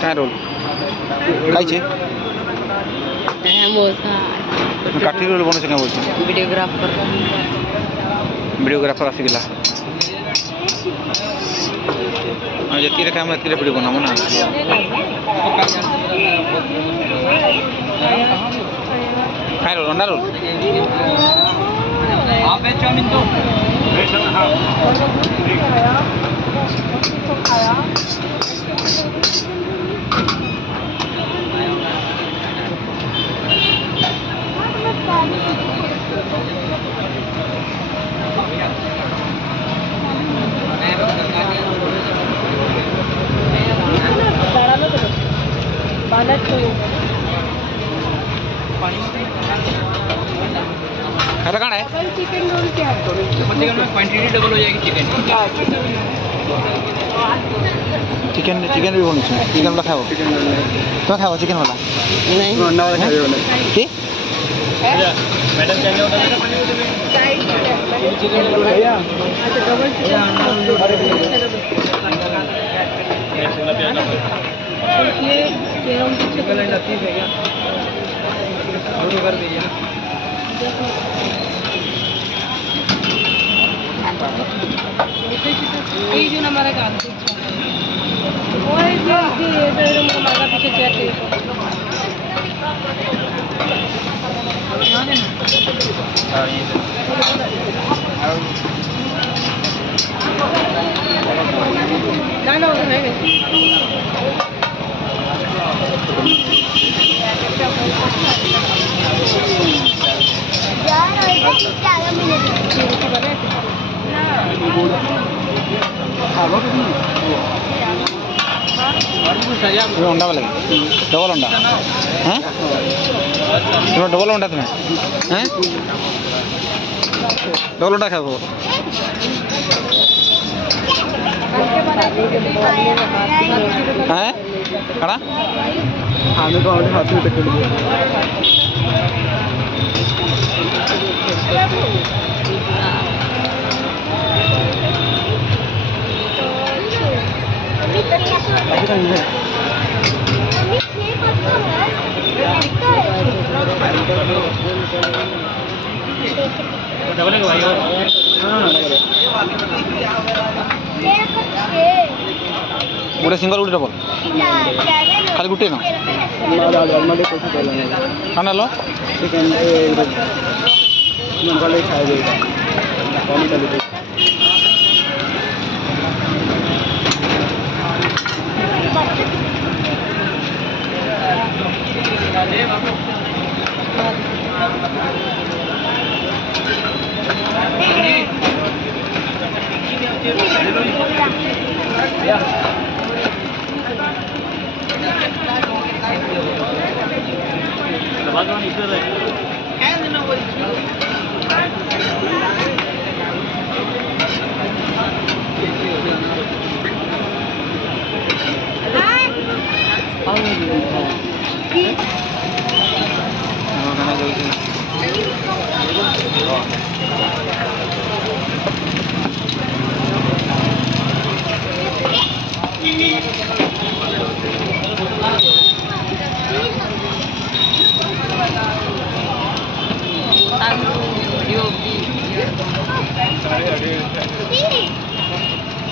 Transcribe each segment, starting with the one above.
काय रोल खाइछे হ্যাঁ মোসা काठी रोल बनছে क्या बोलছে वीडियोग्राफर आसिगला जति काम एति वीडियो बनाबो ना काय रोल अंडा रोल हाफ वेज चाउमीन तो हाफ खाया खाना कहाँ है? चिकन रोल क्या है? चिकन में क्वांटिटी डबल हो जाएगी चिकन चिकन चिकन भी बोलूँ चिकन वाला खाओ तो खाओ चिकन वाला नहीं अंडा वाला खाओ की मैडम क्या होता है चिकन रोल भैया अच्छा डबल चिकन ये केरम चिकन एंड अतीफ है क्या दोनों कर दीजिए ना ये जो हमारा काम वो है जो ये हमारा पीछे चेक ना ना उधर है अंडा वाला डबल अंडा हैं तुम्हें डबल अंडा तुम्हें हैं डबल अंडा खाओ हैं कड़ा हमें को और हाथ में तक डबल है भाई गोटे सिंगल गोटे डबल खाली गोटे ना खाना लो चिकन खाए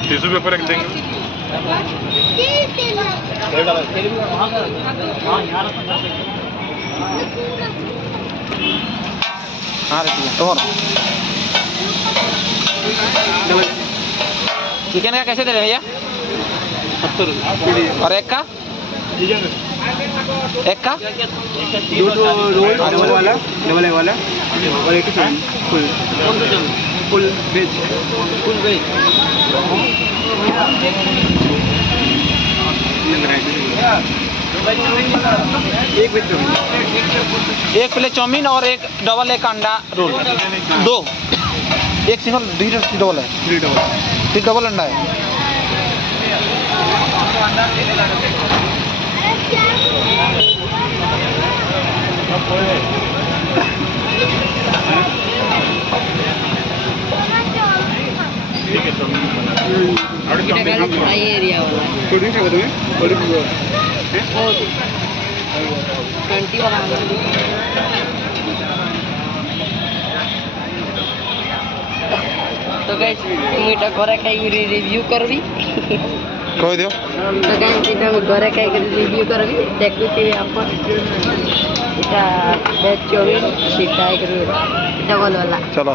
टिश्यू पेपर रख देंगे चिकन का कैसे दे रहे हैं भैया 70 और एक का रोल डबल वाला और एक फुल वेज एक प्लेट चाउमीन और एक डबल एक अंडा रोल दो एक सिंगल डबल है थ्री डबल अंडा है एरिया वाला 20 वाला तो गाइस मुझे घरे खाई रिव्यू करबी कह दियो तो गाइस এটা আমি ঘরে খাই রিভিউ করবি দেখুতে আপন এটা ভেজ চাউমিন সেটা এটা বললা चलो